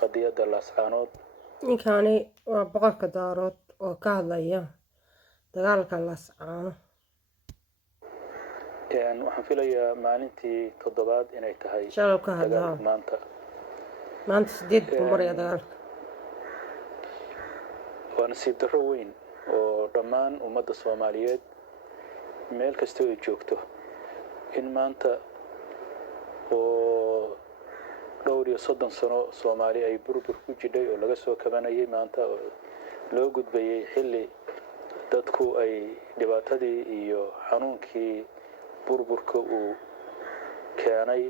قضية اللاسعانود ninkani waa boqorka daarood oo ka hadlaya dagaalka lascaano waxaan filayaa maalintii toddobaad inay tahay shalay ka dagaal hadlaa maanta maanta 8 buu maraya dagaalka waa nasiib darro weyn oo dhammaan ummadda Soomaaliyeed meel kasta oo ay joogto in maanta oo dhowr iyo 30 sano Soomaali ay burbur ku jidhay oo laga soo kabanayay maanta oo loo gudbayay xilli dadku ay dhibaatadii iyo xanuunkii burburka uu keenay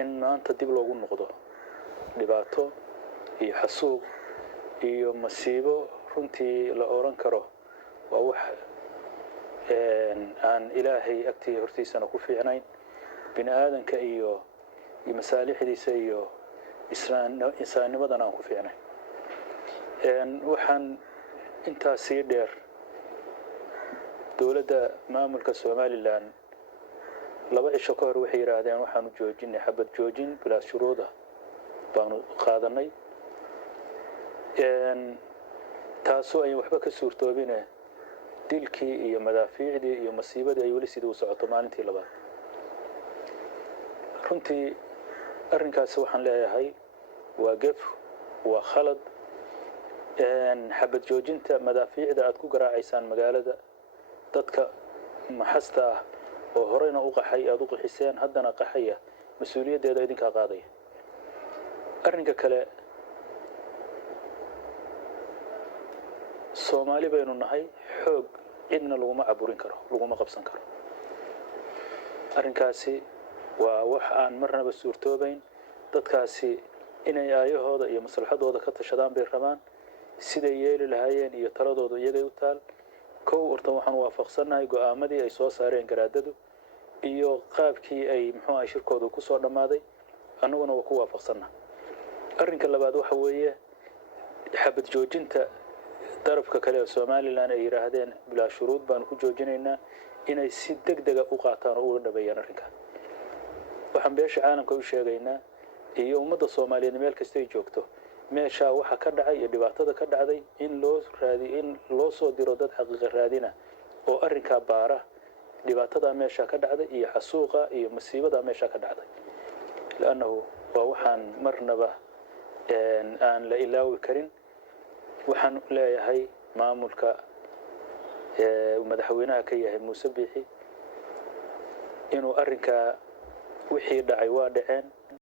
in maanta dib loogu noqdo dhibaato iyo xasuuq iyo masiibo runtii la oran karo waa wax aan ilaahay agtiisa hortiisana ku fiicnayn bini aadanka iyo masaalixdiisa iyo insaanimadan aan ku fiicnayn waxaan intaas sii dheer dowladda maamulka Somaliland laba cisho ka hor waxay yiraahdeen waxaanu joojinay xabad joojin bilaa shuruud ah baanu qaadanay taasoo ay waxba ka suurtoobine dilkii iyo madaafiicdii iyo masiibadii ay weli sidii u socoto maalintii labaad runtii arrinkaasi waxaan leeyahay waa gef waa khalad xabad joojinta madaafiicda aad ku garaacaysaan magaalada dadka maxasta ah oo horeyna u qaxay aad u qaxiseen haddana qaxaya mas'uuliyaddeeda idinka qaadaya arrinka kale Soomaali baynu nahay xoog cidna laguma caburin karo laguma qabsan karo arrinkaasi waa wax aan marnaba suurtoobayn dadkaasi inay aayahooda iyo maslaxadooda ka tashadaan bay rabaan sida yeeli lahaayeen iyo taladooda iyagay u taal kow horta waxaan waafaqsanahay go'aamadii ay soo saareen garaadadu iyo qaabkii ay muxuu ahay shirkoodu ku soo dhamaaday annaguna waa ku waafaqsanahay arrinka labaad waxa weeye xabad joojinta darafka kale ee Somaliland ay yiraahdeen bilaa shuruud baan ku joojinaynaa inay si degdeg ah u qaataan oo u dhabeeyaan arrinka waxaan beesha caalamka u sheegaynaa iyo ummadda Soomaaliyeed meel kasta ay joogto meesha waxa ka dhacay iyo dhibaatada ka dhacday in loo soo diro dad xaqiiqo raadina oo arrinka baara dhibaatada meesha ka dhacday iyo xasuuqa iyo masiibada meesha ka dhacday laanahu waa waxaan marnaba aan la ilaawi karin waxaan leeyahay maamulka madaxweynaha ka yahay Muuse Biixi inuu arrinka wixii dhacay waa dhaceen